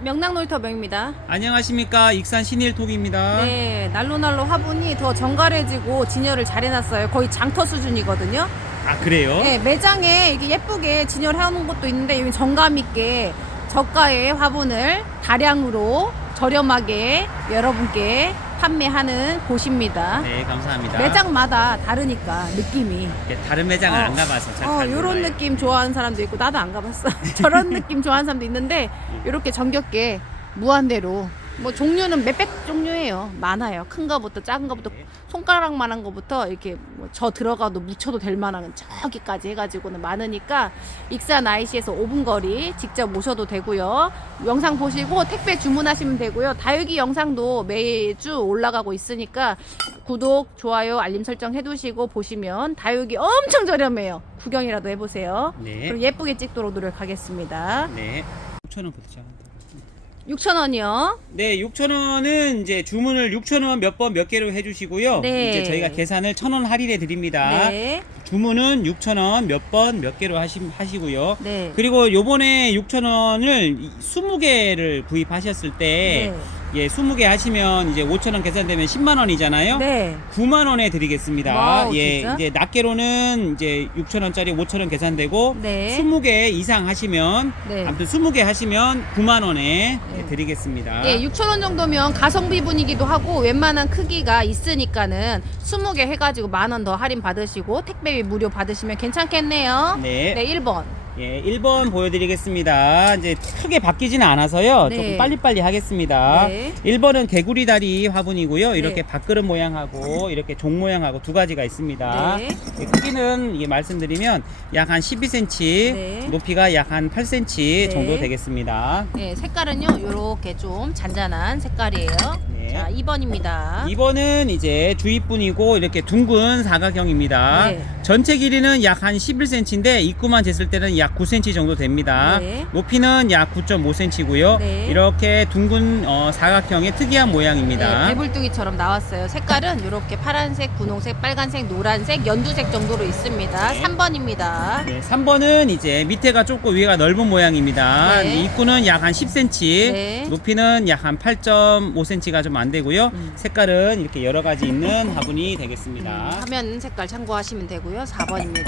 명랑 놀이터명입니다. 안녕하십니까 익산 신일톡입니다. 네, 날로날로 화분이 더 정갈해지고 진열을 잘 해놨어요. 거의 장터 수준이거든요. 아 그래요? 네, 매장에 이렇게 예쁘게 진열해놓은 것도 있는데 여기 정감 있게 저가의 화분을 다량으로 저렴하게 여러분께 판매하는 곳입니다. 네, 감사합니다. 매장마다 다르니까 느낌이. 네, 다른 매장을 어. 안 가봐서 잘 어, 몰라요. 느낌 좋아하는 사람도 있고 나도 안 가봤어. 저런 느낌 좋아하는 사람도 있는데 이렇게 정겹게 무한대로 뭐 종류는 몇백 종류예요. 많아요. 큰 거부터 작은 거부터 손가락만한 거부터 이렇게 뭐 저 들어가도 묻혀도 될 만한 저기까지 해가지고는 많으니까 익산 IC에서 5분 거리 직접 오셔도 되고요. 영상 보시고 택배 주문하시면 되고요. 다육이 영상도 매주 올라가고 있으니까 구독, 좋아요, 알림 설정 해두시고 보시면 다육이 엄청 저렴해요. 구경이라도 해보세요. 네. 그리고 예쁘게 찍도록 노력하겠습니다. 네. 6,000원부터 시작한다. 6,000원이요. 네, 6,000원은 이제 주문을 6,000원 몇 번 몇 개로 해주시고요. 네. 이제 저희가 계산을 1,000원 할인해 드립니다. 네. 주문은 6,000원 몇 번 몇 개로 하시, 하시고요. 네. 그리고 요번에 6,000원을 20개를 구입하셨을 때, 예, 20개 하시면 이제 5,000원 계산되면 10만 원이잖아요. 네. 9만 원에 드리겠습니다. 와우, 예, 진짜? 이제 낱개로는 이제 6천 원짜리 5천 원 계산되고 네. 20개 이상 하시면 네. 아무튼 20개 하시면 9만 원에 네. 드리겠습니다. 예, 6,000원 정도면 가성비 분이기도 하고 웬만한 크기가 있으니까는 20개 해가지고 만 원 더 할인 받으시고 택배비 무료 받으시면 괜찮겠네요. 네. 네, 1번. 예, 1번 보여드리겠습니다. 이제 크게 바뀌지는 않아서요. 네. 조금 빨리빨리 하겠습니다. 네. 1번은 개구리 다리 화분이고요. 이렇게 네. 밥그릇 모양하고 이렇게 종 모양하고 두 가지가 있습니다. 네. 예, 크기는 이게 말씀드리면 약 한 12cm, 네. 높이가 약 한 8cm 네. 정도 되겠습니다. 네, 색깔은요, 요렇게 좀 잔잔한 색깔이에요. 네. 자, 2번입니다. 2번은 이제 주입분이고 이렇게 둥근 사각형입니다. 네. 전체 길이는 약 한 11cm인데 입구만 쟀을 때는 약 9cm 정도 됩니다. 네. 높이는 약 9.5cm고요. 네. 이렇게 둥근 어, 사각형의 특이한 모양입니다. 네, 배불뚝이처럼 나왔어요. 색깔은 이렇게 파란색, 분홍색, 빨간색, 노란색, 연두색 정도로 있습니다. 네. 3번입니다. 네, 3번은 이제 밑에가 좁고 위가 넓은 모양입니다. 네. 입구는 약 한 10cm, 네. 높이는 약 한 8.5cm가 좀 안 되고요. 음. 색깔은 이렇게 여러 가지 있는 화분이 되겠습니다. 화면 색깔 참고하시면 되고요. 4번입니다.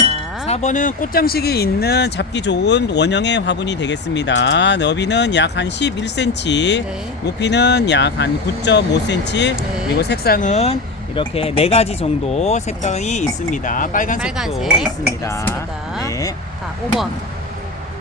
4번은 꽃장식이 있는 잡기 좋은 원형의 화분이 되겠습니다. 너비는 약 한 11cm, 네. 높이는 약 한 9.5cm, 네. 그리고 색상은 이렇게 네 가지 정도 색상이 있습니다. 네, 빨간색도 빨간색 있습니다. 있습니다. 네. 자, 5번.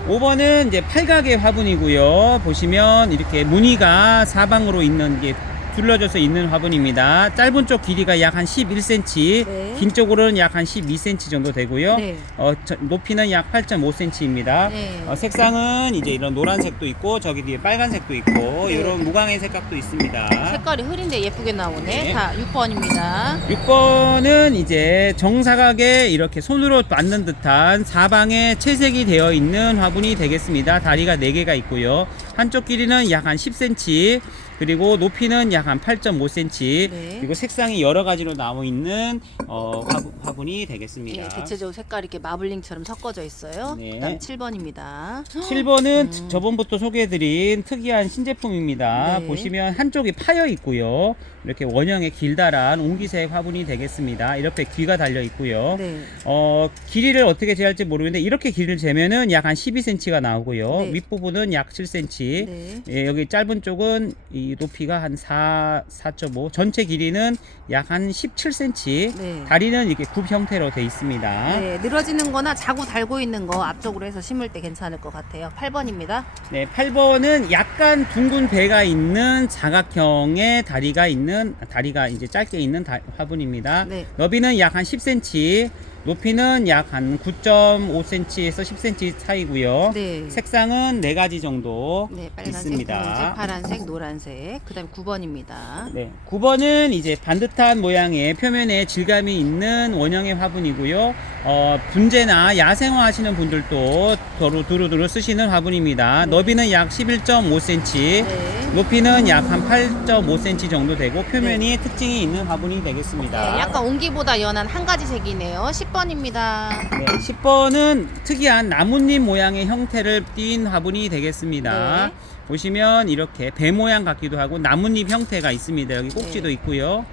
5번은 이제 팔각의 화분이고요. 보시면 이렇게 무늬가 사방으로 있는 게 둘러져서 있는 화분입니다. 짧은 쪽 길이가 약 한 11cm, 네. 긴 쪽으로는 약 한 12cm 정도 되고요. 네. 어, 저- 높이는 약 8.5cm입니다. 네. 어, 색상은 이제 이런 노란색도 있고 저기 뒤에 빨간색도 있고 네. 이런 무광의 색깔도 있습니다. 색깔이 흐린데 예쁘게 나오네. 네. 자, 6번입니다. 6번은 이제 정사각에 이렇게 손으로 맞는 듯한 사방에 채색이 되어 있는 화분이 되겠습니다. 다리가 4개가 있고요. 한쪽 길이는 약 한 10cm, 그리고 높이는 약한 8.5cm, 네. 그리고 색상이 여러 가지로 나와 있는 어, 화분, 화분이 되겠습니다. 예, 대체적으로 색깔이 이렇게 마블링처럼 섞어져 있어요. 네. 그다음 7번입니다. 7번은 저번부터 소개해드린 특이한 신제품입니다. 네. 보시면 한쪽이 파여 있고요. 이렇게 원형의 길다란 옹기색 화분이 되겠습니다. 이렇게 귀가 달려 있고요. 네. 어, 길이를 어떻게 재할지 모르겠는데 이렇게 길이를 재면은 약 한 12cm가 나오고요. 네. 윗부분은 약 7cm. 네. 예, 여기 짧은 쪽은 이 높이가 한 4, 4.5. 전체 길이는 약 한 17cm. 네. 다리는 이렇게 굽 형태로 돼 있습니다. 네, 늘어지는 거나 자구 달고 있는 거 앞쪽으로 해서 심을 때 괜찮을 것 같아요. 8번입니다. 네, 8번은 약간 둥근 배가 있는 사각형의 다리가 있는 다리가 이제 짧게 있는 다- 화분입니다. 네. 너비는 약 한 10cm, 높이는 약 한 9.5cm에서 10cm 사이고요. 네. 색상은 네 가지 정도 네, 빨간색, 있습니다. 분홍색, 파란색, 노란색. 그다음 9번입니다. 네, 9번은 이제 반듯한 모양의 표면에 질감이 있는 원형의 화분이고요. 어, 분재나 야생화 하시는 분들도 도루, 두루두루 쓰시는 화분입니다. 네. 너비는 약 11.5cm, 네. 높이는 약 한 8.5cm 정도 되고 표면이 특징이 있는 화분이 되겠습니다. 네, 약간 온기보다 연한 한 가지 색이네요. 10번입니다. 네, 10번은 특이한 나뭇잎 모양의 형태를 띈 화분이 되겠습니다. 네. 보시면 이렇게 배 모양 같기도 하고 나뭇잎 형태가 있습니다. 여기 꼭지도 네. 있고요.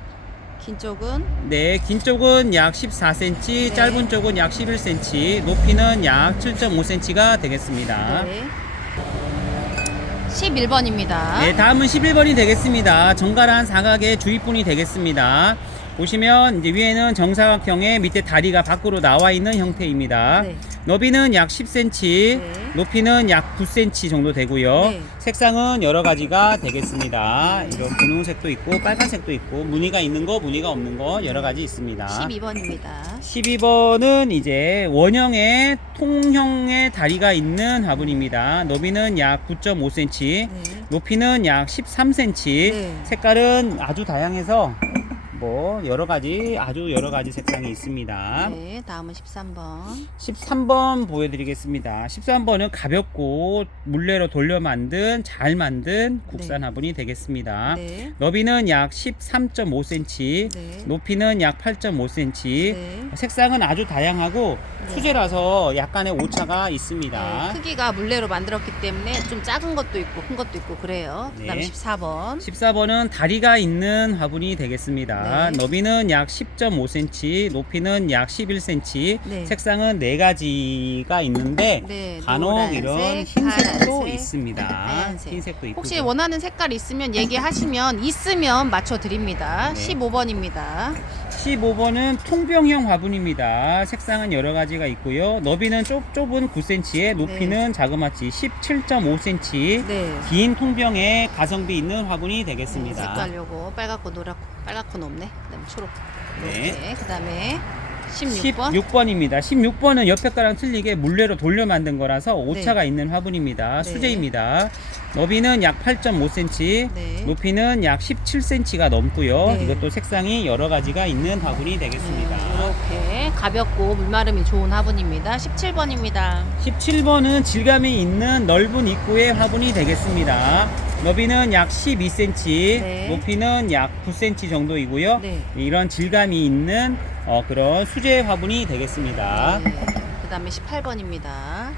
긴 쪽은 네, 긴 쪽은 약 14cm, 네. 짧은 쪽은 약 11cm, 높이는 약 7.5cm가 되겠습니다. 네. 11번입니다. 네, 다음은 11번이 되겠습니다. 정갈한 사각의 주입분이 되겠습니다. 보시면 이제 위에는 정사각형에 밑에 다리가 밖으로 나와 있는 형태입니다. 네. 너비는 약 10cm, 네. 높이는 약 9cm 정도 되고요. 네. 색상은 여러 가지가 되겠습니다. 이런 분홍색도 있고 빨간색도 있고 무늬가 있는 거, 무늬가 없는 거 여러 가지 있습니다. 12번입니다. 12번은 이제 원형의 통형의 다리가 있는 화분입니다. 너비는 약 9.5cm, 네. 높이는 약 13cm. 네. 색깔은 아주 다양해서 뭐 여러 가지 아주 여러 가지 색상이 있습니다. 네, 다음은 13번. 13번 보여드리겠습니다. 13번은 가볍고 물레로 돌려 만든 잘 만든 국산 네. 화분이 되겠습니다. 네. 너비는 약 13.5cm, 네. 높이는 약 8.5cm. 네. 색상은 아주 다양하고 네. 수제라서 약간의 오차가 있습니다. 네, 크기가 물레로 만들었기 때문에 좀 작은 것도 있고 큰 것도 있고 그래요. 그다음에 네. 14번. 14번은 다리가 있는 화분이 되겠습니다. 네. 너비는 약 10.5cm, 높이는 약 11cm. 네. 색상은 네 가지가 있는데 네, 간혹 노란색, 이런 흰색도 파란색, 있습니다. 하얀색. 흰색도 있고. 혹시 원하는 색깔 있으면 얘기하시면 있으면 맞춰 드립니다. 네. 15번입니다. 15번은 통병형 화분입니다. 색상은 여러 가지가 있고요. 너비는 좁, 좁은 9cm에 높이는 자그마치 17.5cm. 네. 긴 통병에 가성비 있는 화분이 되겠습니다. 색깔 요거 빨갛고 노랗고 빨갛고 높네. 그다음에 초록. 네. 이렇게. 그다음에 16번. 16번입니다. 16번은 옆에 거랑 틀리게 물레로 돌려 만든 거라서 오차가 있는 화분입니다. 네. 수제입니다. 너비는 약 8.5cm, 네. 높이는 약 17cm가 넘고요. 네. 이것도 색상이 여러 가지가 있는 화분이 되겠습니다. 이렇게 가볍고 물마름이 좋은 화분입니다. 17번입니다. 17번은 질감이 있는 넓은 입구의 화분이 되겠습니다. 너비는 약 12cm, 네. 높이는 약 9cm 정도이고요. 네. 이런 질감이 있는 어, 그런 수제 화분이 되겠습니다. 네. 그 다음에 18번입니다.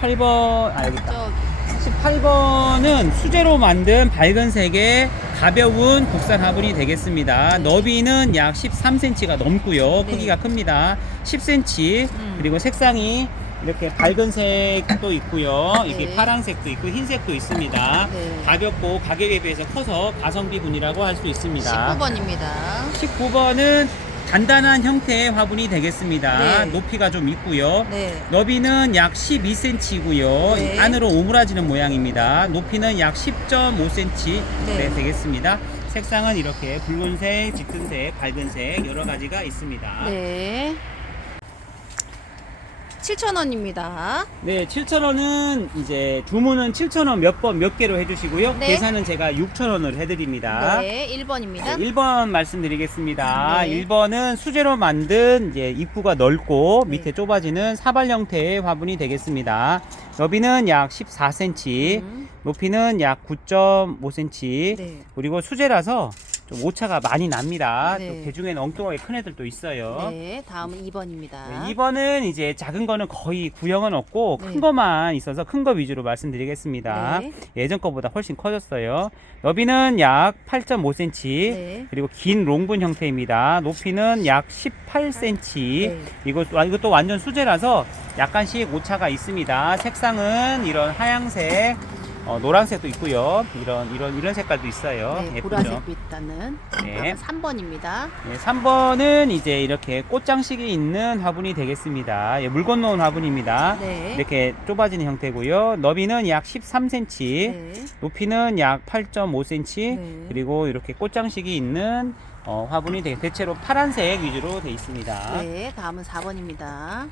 18번, 아, 여기 있다. 저기 18번은 수제로 만든 밝은 색의 가벼운 국산 화분이 되겠습니다. 너비는 약 13cm가 넘고요. 네. 크기가 큽니다. 10cm 음. 그리고 색상이 이렇게 밝은 색도 있고요. 이렇게 네. 파란색도 있고 흰색도 있습니다. 네. 가볍고 가격에 비해서 커서 가성비 분이라고 할 수 있습니다. 19번입니다. 19번은 단단한 형태의 화분이 되겠습니다. 네. 높이가 좀 있고요. 네. 너비는 약 12cm고요. 네. 안으로 오므라지는 모양입니다. 높이는 약 10.5cm 네. 네, 되겠습니다. 색상은 이렇게 붉은색, 짙은색, 밝은색 여러 가지가 있습니다. 네. 7,000원입니다. 네, 7,000원은 이제 주문은 7,000원 몇 번 몇 개로 해주시고요. 네. 계산은 제가 6,000원을 해드립니다. 네, 1번입니다. 1번 말씀드리겠습니다. 네. 1번은 수제로 만든 이제 입구가 넓고 네. 밑에 좁아지는 사발 형태의 화분이 되겠습니다. 너비는 약 14cm, 음, 높이는 약 9.5cm. 네. 그리고 수제라서 좀 오차가 많이 납니다. 네. 또 개 중에는 엉뚱하게 큰 애들도 있어요. 네, 다음은 2번입니다. 네, 2번은 이제 작은 거는 거의 구형은 없고 큰 네. 것만 있어서 큰 거 위주로 말씀드리겠습니다. 네. 예전 거보다 훨씬 커졌어요. 너비는 약 8.5cm, 네. 그리고 긴 롱분 형태입니다. 높이는 약 18cm. 네. 이것, 아, 이것도 완전 수제라서 약간씩 오차가 있습니다. 색상은 이런 하양색, 어, 노란색도 있고요. 이런 이런 이런 색깔도 있어요. 네, 예쁘죠? 보라색도 있다는. 네. 다음은 3번입니다. 네, 3번은 이제 이렇게 꽃장식이 있는 화분이 되겠습니다. 예, 물 건너온 화분입니다. 네. 이렇게 좁아지는 형태고요. 너비는 약 13cm, 네. 높이는 약 8.5cm, 네. 그리고 이렇게 꽃장식이 있는 어, 화분이 되, 대체로 파란색 위주로 되어 있습니다. 네, 다음은 4번입니다.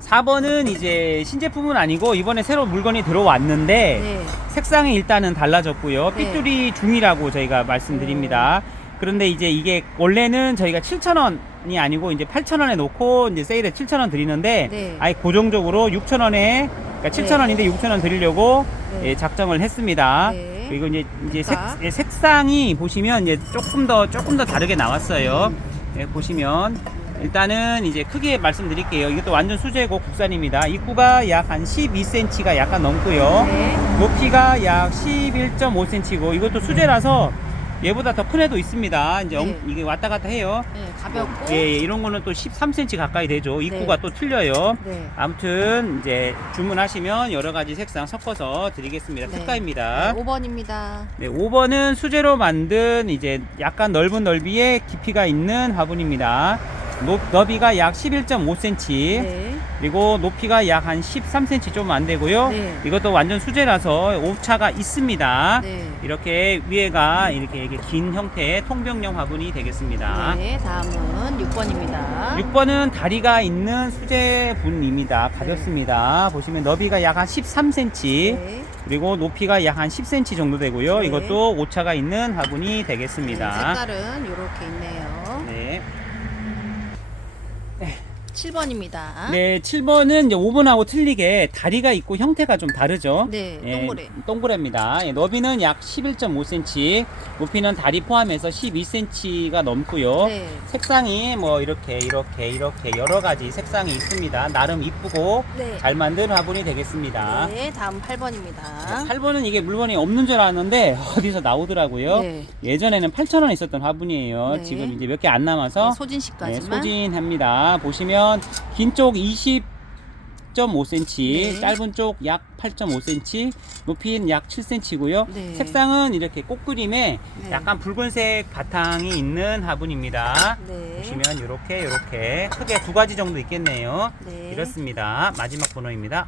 4번은 이제 신제품은 아니고 이번에 새로 물건이 들어왔는데 네. 색상이 일단은 달라졌고요. 네. 삐뚤이 중이라고 저희가 말씀드립니다. 그런데 이제 이게 원래는 저희가 7,000원이 아니고 이제 8,000원에 놓고 이제 세일에 7,000원 드리는데 네. 아예 고정적으로 6,000원에 그러니까 7,000원인데 6,000원 드리려고 네. 예, 작정을 했습니다. 네. 그리고 이제 이제 색. 예, 색상이 보시면 이제 조금 더 조금 더 다르게 나왔어요. 음. 예, 보시면 일단은 이제 크게 말씀드릴게요. 이것도 완전 수제고 국산입니다. 입구가 약 한 12cm가 약간 넘고요. 네. 높이가 약 11.5cm고 이것도 수제라서 얘보다 더 큰 애도 있습니다. 이제 엉- 네. 이게 왔다 갔다 해요. 네, 가볍고. 예, 예, 이런 거는 또 13cm 가까이 되죠. 입구가 네. 또 틀려요. 네. 아무튼 이제 주문하시면 여러 가지 색상 섞어서 드리겠습니다. 네. 특가입니다. 5번입니다. 네, 5번은 수제로 만든 이제 약간 넓은 넓이의 깊이가 있는 화분입니다. 높, 너비가 약 11.5cm 네. 그리고 높이가 약 한 13cm 좀 안 되고요. 네. 이것도 완전 수제라서 오차가 있습니다. 네. 이렇게 위에가 이렇게, 이렇게 긴 형태의 통병용 화분이 되겠습니다. 네, 다음은 6번입니다. 6번은 다리가 있는 수제분입니다. 가볍습니다. 보시면 너비가 약 한 13cm 네. 그리고 높이가 약 한 10cm 정도 되고요. 네. 이것도 오차가 있는 화분이 네, 되겠습니다. 색깔은 이렇게 있네요. 네. 7번입니다. 네, 7번은 이제 5번하고 틀리게 다리가 있고 형태가 좀 다르죠. 네, 예, 동그래. 동그래입니다. 예, 너비는 약 11.5cm, 높이는 다리 포함해서 12cm가 넘고요. 네. 색상이 뭐 이렇게 이렇게 이렇게 여러 가지 색상이 있습니다. 나름 이쁘고 네. 잘 만든 화분이 되겠습니다. 네, 다음 8번입니다. 8번은 이게 물건이 없는 줄 알았는데 어디서 나오더라고요. 네. 예전에는 8,000원 있었던 화분이에요. 네. 지금 이제 몇 개 안 남아서 네, 소진씨까지만. 네, 소진합니다. 보시면 긴 쪽 20.5cm, 네. 짧은 쪽 약 8.5cm, 높이는 약 7cm고요. 네. 색상은 이렇게 꽃그림에 네. 약간 붉은색 바탕이 있는 화분입니다. 네. 보시면 이렇게 이렇게 크게 두 가지 정도 있겠네요. 네. 이렇습니다. 마지막 번호입니다.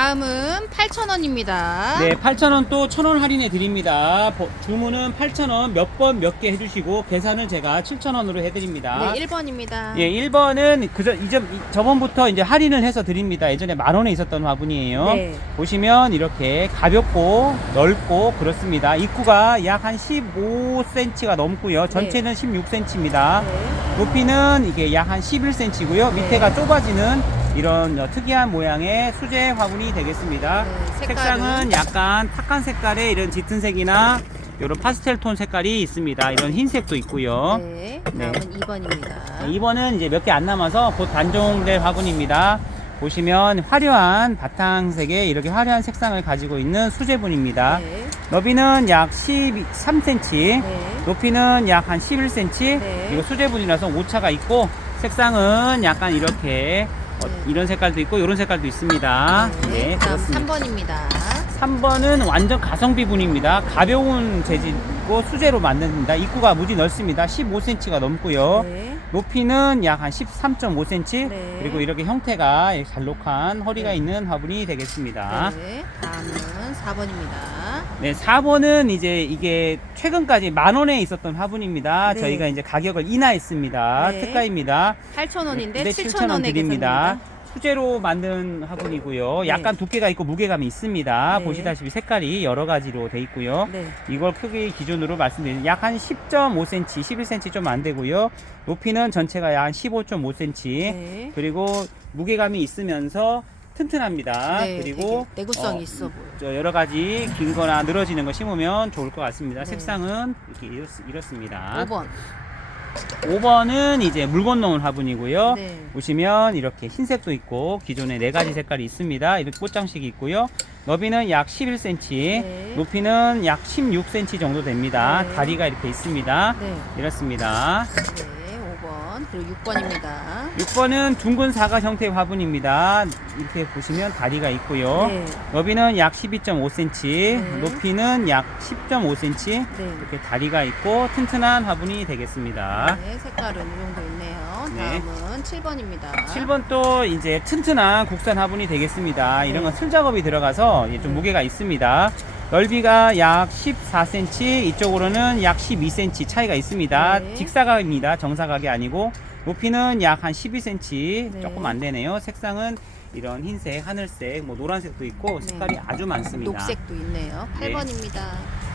다음은 8,000원입니다. 네, 8,000원 또 1,000원 할인해 드립니다. 보- 주문은 8,000원 몇 번 몇 개 해주시고 계산은 제가 7,000원으로 해드립니다. 네, 1번입니다. 예, 1번은 그저 이전 이- 저번부터 이제 할인을 해서 드립니다. 예전에 만 원에 있었던 화분이에요. 네. 보시면 이렇게 가볍고 넓고 그렇습니다. 입구가 약 한 15cm가 넘고요. 전체는 16cm입니다. 네. 높이는 이게 약 한 11cm고요. 네. 밑에가 좁아지는 이런 어, 특이한 모양의 수제 화분이 되겠습니다. 네, 색상은 약간 탁한 색깔의 이런 짙은 색이나 이런 파스텔 톤 색깔이 있습니다. 이런 흰색도 있고요. 네, 네. 다음은 2번입니다. 2번은 이제 몇 개 안 남아서 곧 단종될 화분입니다. 보시면 화려한 바탕색에 이렇게 화려한 색상을 가지고 있는 수제분입니다. 네. 너비는 약 13cm, 네. 높이는 약 한 11cm, 네. 그리고 수제분이라서 오차가 있고 색상은 약간 이렇게 어, 네. 이런 색깔도 있고 이런 색깔도 있습니다. 네, 다음 그렇습니다. 3번입니다. 3번은 완전 가성비 분입니다. 가벼운 재질이고 수제로 만듭니다. 입구가 무지 넓습니다. 15cm가 넘고요. 네. 높이는 약 한 13.5cm 네. 그리고 이렇게 형태가 잘록한 허리가 네. 있는 화분이 되겠습니다. 네, 다음은 4번입니다. 네, 4번은 이제 이게 최근까지 만 원에 있었던 화분입니다. 네. 저희가 이제 가격을 인하했습니다. 네. 특가입니다. 8,000원인데 네, 7,000원에 드립니다. 수제로 만든 화분이고요. 네. 약간 두께가 있고 무게감이 있습니다. 네. 보시다시피 색깔이 여러 가지로 돼 있고요. 네. 이걸 크기 기준으로 말씀드리면 약 한 10.5cm, 11cm 좀 안 되고요. 높이는 전체가 약 한 15.5cm. 네. 그리고 무게감이 있으면서 튼튼합니다. 네, 그리고 되게 내구성이 어, 있어 보여. 저 여러 가지 긴 거나 늘어지는 거 심으면 좋을 것 같습니다. 네. 색상은 이렇게 이렇, 이렇습니다. 5번. 5번은 이제 물 건너온 화분이고요. 네. 보시면 이렇게 흰색도 있고 기존에 네 가지 색깔이 있습니다. 이렇게 꽃장식이 있고요. 너비는 약 11cm, 네. 높이는 약 16cm 정도 됩니다. 네. 다리가 이렇게 있습니다. 네. 이렇습니다. 네, 5번. 그리고 6번입니다. 6번은 둥근 사각 형태의 화분입니다. 이렇게 보시면 다리가 있고요. 네. 너비는 약 12.5cm, 네. 높이는 약 10.5cm, 네. 이렇게 다리가 있고 튼튼한 화분이 되겠습니다. 네, 색깔은 이 정도 있네요. 네. 다음은 7번입니다. 7번 또 이제 튼튼한 국산 화분이 되겠습니다. 이런 건 네. 슬 작업이 들어가서 이제 좀 네. 무게가 있습니다. 넓이가 약 14cm, 이쪽으로는 약 12cm 차이가 있습니다. 네. 직사각입니다. 정사각이 아니고 높이는 약 한 12cm 네. 조금 안 되네요. 색상은 이런 흰색, 하늘색, 뭐 노란색도 있고 네. 색깔이 아주 많습니다. 녹색도 있네요. 네. 8번입니다.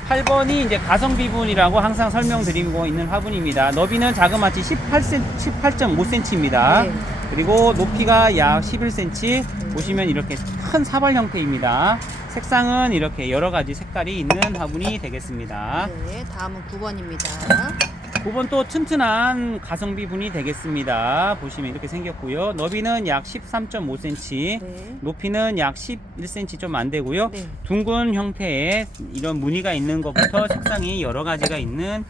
8번이 이제 가성 비분이라고 항상 설명드리고 있는 화분입니다. 너비는 자그마치 18cm, 18.5cm입니다. 네. 그리고 높이가 약 11cm. 보시면 이렇게 큰 사발 형태입니다. 색상은 이렇게 여러 가지 색깔이 있는 화분이 되겠습니다. 네, 다음은 9번입니다. 9번 또 튼튼한 가성비 분이 되겠습니다. 보시면 이렇게 생겼고요. 너비는 약 13.5cm, 네. 높이는 약 11cm 좀 안 되고요. 네. 둥근 형태의 이런 무늬가 있는 것부터 색상이 여러 가지가 있는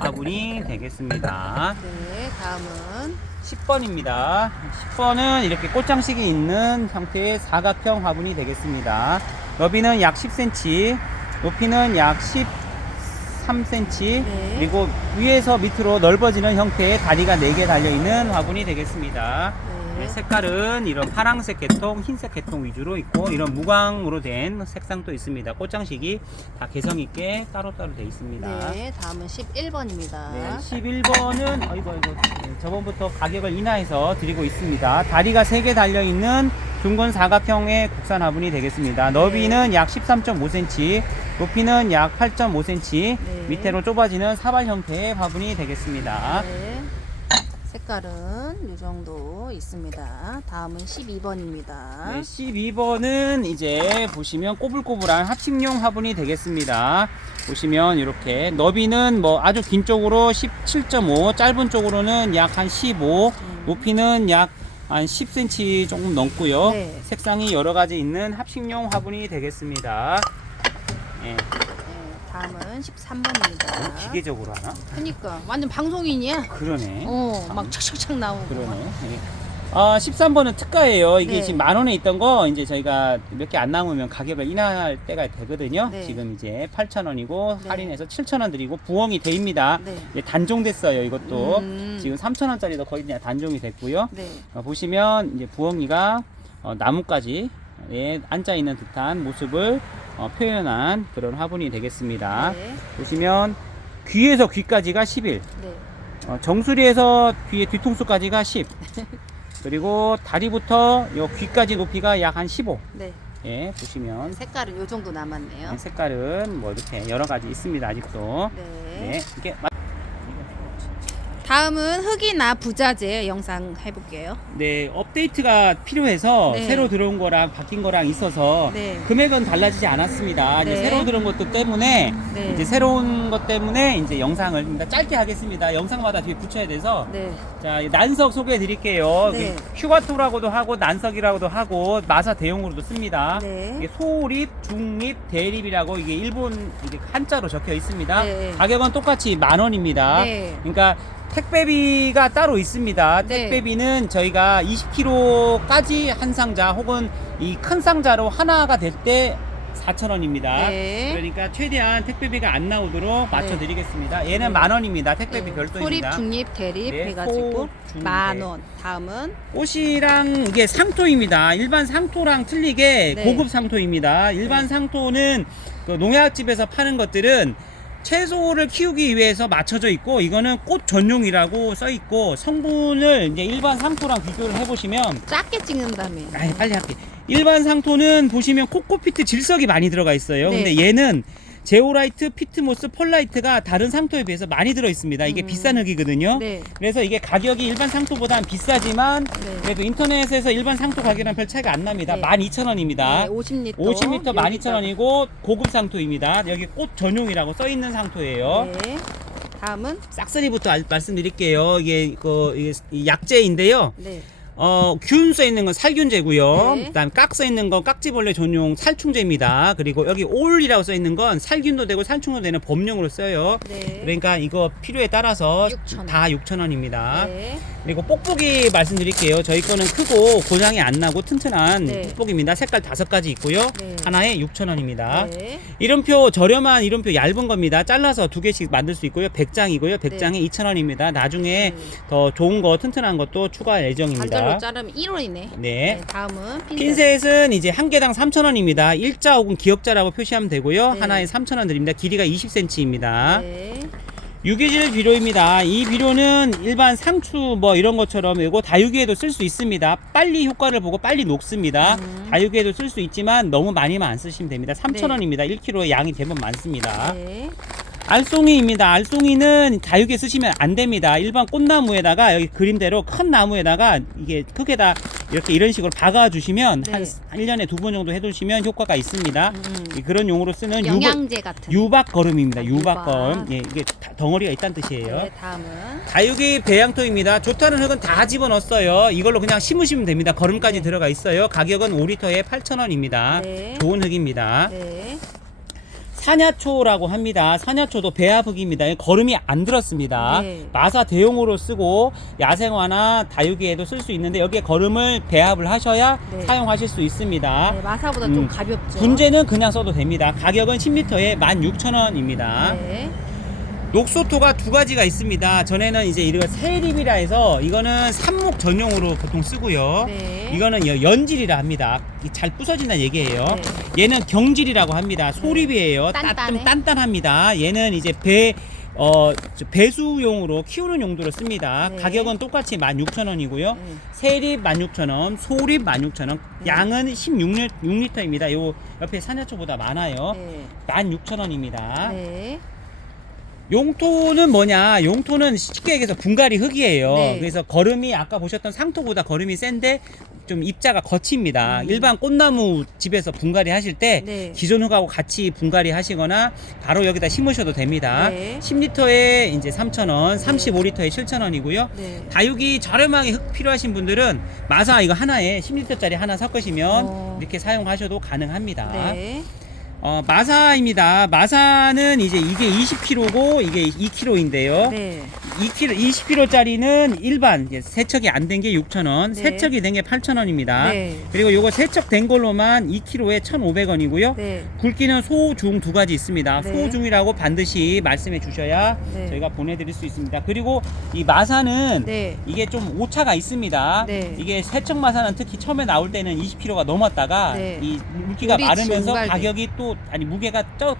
화분이 되겠습니다. 네. 다음은 10번입니다. 10번은 이렇게 꽃장식이 있는 형태의 사각형 화분이 되겠습니다. 너비는 약 10cm, 높이는 약 13cm, 네. 그리고 위에서 밑으로 넓어지는 형태의 다리가 4개 달려있는 화분이 되겠습니다. 네, 네. 색깔은 이런 파랑색 계통, 흰색 계통 위주로 있고 이런 무광으로 된 색상도 있습니다. 꽃장식이 다 개성 있게 따로따로 되어 있습니다. 네. 다음은 11번입니다. 네, 11번은 어이구 어이구 네, 저번부터 가격을 인하해서 드리고 있습니다. 다리가 3개 달려 있는 둥근 사각형의 국산 화분이 되겠습니다. 너비는 약 13.5cm, 높이는 약 8.5cm, 네. 밑으로 좁아지는 사발 형태의 화분이 되겠습니다. 네. 색깔은 이 정도 있습니다. 다음은 12번입니다. 네, 12번은 이제 보시면 꼬불꼬불한 합식용 화분이 되겠습니다. 보시면 이렇게 너비는 뭐 아주 긴 쪽으로 17.5, 짧은 쪽으로는 약 한 15, 음. 높이는 약 한 10cm 조금 넘고요. 네. 색상이 여러 가지 있는 합식용 화분이 되겠습니다. 예, 네, 다음은 13번입니다. 기계적으로 하나? 그니까 완전 방송인이야. 그러네. 어, 막 착착착 나오고. 그러네. 예. 아, 13번은 특가예요. 이게 네. 지금 만 원에 있던 거 이제 저희가 몇 개 안 남으면 가격을 인하할 때가 되거든요. 네. 지금 이제 8,000원이고 네. 할인해서 7,000원 드리고 부엉이 돼입니다. 네. 이제 단종됐어요. 이것도 음. 지금 3,000원짜리도 거의 그냥 단종이 됐고요. 네. 어, 보시면 이제 부엉이가 어, 나뭇가지 에 앉아 있는 듯한 모습을 어, 표현한 그런 화분이 되겠습니다. 네. 보시면 귀에서 귀까지가 11, 네. 어, 정수리에서 뒤에 뒤통수까지가 10. 그리고 다리부터 요 귀까지 높이가 약 한 15. 네. 예, 보시면 색깔은 요 정도 남았네요. 색깔은 뭐 이렇게 여러 가지 있습니다. 아직도. 네. 네, 이게 마- 다음은 흙이나 부자재 영상 해볼게요. 네, 업데이트가 필요해서 네. 새로 들어온 거랑 바뀐 거랑 있어서 네. 금액은 달라지지 않았습니다. 이제 네. 새로 들어온 것도 때문에 네. 이제 새로운 것 때문에 이제 영상을 짧게 하겠습니다. 영상마다 뒤에 붙여야 돼서 네. 자, 이 난석 소개해 드릴게요. 네. 휴가토라고도 하고 난석이라고도 하고 마사 대용으로도 씁니다. 네. 이게 소립, 중립, 대립이라고 이게 일본 이게 한자로 적혀 있습니다. 네. 가격은 똑같이 만 원입니다. 네. 그러니까 택배비가 따로 있습니다. 네. 택배비는 저희가 20kg까지 한 상자 혹은 이 큰 상자로 하나가 될 때 4,000원입니다. 네. 그러니까 최대한 택배비가 안 나오도록 맞춰 드리겠습니다. 얘는 만 원입니다. 택배비 네. 별도입니다. 소립, 중립, 대립 네, 해가지고 소, 중, 만 대. 원. 다음은 꽃이랑 이게 상토입니다. 일반 상토랑 틀리게 네. 고급 상토입니다. 일반 네. 상토는 그 농약집에서 파는 것들은 채소를 키우기 위해서 맞춰져 있고 이거는 꽃 전용이라고 써 있고 성분을 이제 일반 상토랑 비교를 해보시면 작게 찍는다며. 아이 빨리 할게. 일반 상토는 보시면 코코피트 질석이 많이 들어가 있어요. 네. 근데 얘는 제오라이트, 피트모스, 펄라이트가 다른 상토에 비해서 많이 들어 있습니다. 이게 음. 비싼 흙이거든요. 네. 그래서 이게 가격이 일반 상토보다는 비싸지만 네. 그래도 인터넷에서 일반 상토 가격이랑 별 차이가 안 납니다. 네. 12,000원입니다. 네, 50리터. 50m 12,000원이고 고급 상토입니다. 여기 꽃 전용이라고 써 있는 상토예요. 네. 다음은 싹쓸이부터 알- 말씀드릴게요. 이게 그 이게 이 약재인데요. 네. 어, 균 써 있는 건 살균제고요. 네. 그다음 깍써 있는 건 깍지벌레 전용 살충제입니다. 그리고 여기 올이라고 써 있는 건 살균도 되고 살충도 되는 범용으로 써요. 네. 그러니까 이거 필요에 따라서 6,000원. 다 6,000원입니다. 네. 그리고 뽁뽁이 말씀드릴게요. 저희 거는 크고 고장이 안 나고 튼튼한 네. 뽁뽁입니다. 색깔 다섯 가지 있고요. 네. 하나에 6,000원입니다. 네. 이름표 저렴한 이름표 얇은 겁니다. 잘라서 두 개씩 만들 수 있고요. 100장이고요. 100장에 2,000원입니다. 나중에 네. 더 좋은 거 튼튼한 것도 추가할 예정입니다. 반절로 자르면 1원이네. 네. 다음은 핀셋. 핀셋은 이제 한 개당 3,000원입니다. 일자 혹은 기역자라고 표시하면 되고요. 네. 하나에 3,000원 드립니다. 길이가 20cm입니다. 네. 유기질 비료입니다. 이 비료는 일반 상추 뭐 이런 것처럼 이거 다육이에도 쓸 수 있습니다. 빨리 효과를 보고 빨리 녹습니다. 음. 다육이에도 쓸 수 있지만 너무 많이만 안 쓰시면 됩니다. 3,000원입니다. 1kg에 양이 대부분 많습니다. 네. 알송이입니다. 알송이는 다육에 쓰시면 안 됩니다. 일반 꽃나무에다가 여기 그림대로 큰 나무에다가 이게 크게 다 이렇게 이런 식으로 박아 주시면 네. 한 1년에 두 번 정도 해 두시면 효과가 있습니다. 음. 이 그런 용으로 쓰는 유박, 영양제 같은. 유박 거름입니다. 아, 유박 유박. 예, 이게 다- 덩어리가 있다는 뜻이에요. 네, 다음은 다육이 배양토입니다. 좋다는 흙은 다 집어넣었어요. 이걸로 그냥 심으시면 됩니다. 거름까지 들어가 있어요. 가격은 5리터에 8,000원입니다. 네. 좋은 흙입니다. 네. 사냐초라고 합니다. 사냐초도 배합흙입니다. 거름이 안 들었습니다. 네. 마사 대용으로 쓰고 야생화나 다육이에도 쓸 수 있는데 여기에 거름을 배합을 하셔야 네. 사용하실 수 있습니다. 네, 마사보다 음, 좀 가볍죠. 분재는 그냥 써도 됩니다. 가격은 10리터에 16,000원입니다. 네. 녹소토가 두 가지가 있습니다. 전에는 이제 이거 세립이라 해서 이거는 삽목 전용으로 보통 쓰고요. 네. 이거는 여- 연질이라 합니다. 이잘 부서진다는 얘기예요. 네. 얘는 경질이라고 합니다. 소립이에요. 단단해. 따- 좀 단단합니다. 얘는 이제 배 어, 저 배수용으로 키우는 용도로 씁니다. 네. 가격은 똑같이 16,000원이고요. 네. 세립 16,000원, 소립 16,000원, 네. 양은 16리, 6리터입니다. 요 옆에 산야초보다 많아요. 네. 16,000원입니다. 네. 용토는 뭐냐? 용토는 쉽게 얘기해서 분갈이 흙이에요. 네. 그래서 거름이 아까 보셨던 상토보다 거름이 센데 좀 입자가 거칩니다. 음. 일반 꽃나무 집에서 분갈이 하실 때 네. 기존 흙하고 같이 분갈이 하시거나 바로 여기다 심으셔도 됩니다. 네. 10리터에 이제 3,000원, 35리터에 7,000원이고요. 네. 다육이 저렴하게 흙 필요하신 분들은 마사 이거 하나에 10리터짜리 하나 섞으시면 어. 이렇게 사용하셔도 가능합니다. 네. 어, 마사입니다. 마사는 이제 이게 20kg고 이게 2kg인데요. 네. 2kg, 20kg짜리는 일반 세척이 안 된 게 6,000원, 네. 세척이 된 게 8,000원입니다. 네. 그리고 요거 세척된 걸로만 2kg에 1,500원이고요. 네. 굵기는 소, 중 두 가지 있습니다. 네. 소, 중이라고 반드시 말씀해 주셔야 네. 저희가 보내드릴 수 있습니다. 그리고 이 마사는 네. 이게 좀 오차가 있습니다. 네. 이게 세척 마사는 특히 처음에 나올 때는 20kg가 넘었다가 네. 이 물기가 마르면서. 가격이 또 아니 무게가 적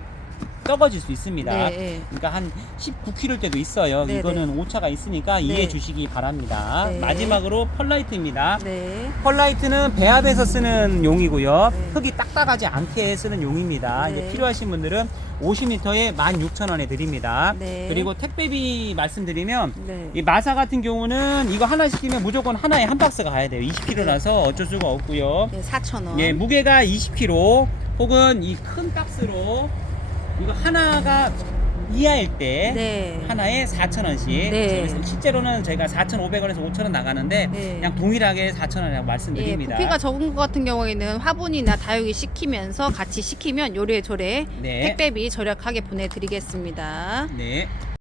적어질 수 있습니다. 네, 네. 그러니까 한 19kg 때도 있어요. 네, 이거는 오차가 있으니까 이해해 네. 주시기 바랍니다. 네. 마지막으로 펄라이트입니다. 네. 펄라이트는 배합에서 쓰는 용이고요. 네. 흙이 딱딱하지 않게 쓰는 용입니다. 네. 이제 필요하신 분들은 50m에 16,000원에 드립니다. 네. 그리고 택배비 말씀드리면 네. 이 마사 같은 경우는 이거 하나 시키면 무조건 하나에 한 박스가 가야 돼요. 20kg라서 어쩔 수가 없고요. 네, 4,000원. 예, 무게가 20kg 혹은 이 큰 박스로 이거 하나가 이하일 때 네. 하나에 4,000원씩. 네. 실제로는 저희가 4,500원에서 5,000원 나가는데 네. 그냥 동일하게 4,000원이라고 예, 말씀드립니다. 부피가 적은 것 같은 경우에는 화분이나 다육이 시키면서 같이 시키면 요래조래 네. 택배비 절약하게 보내드리겠습니다. 네.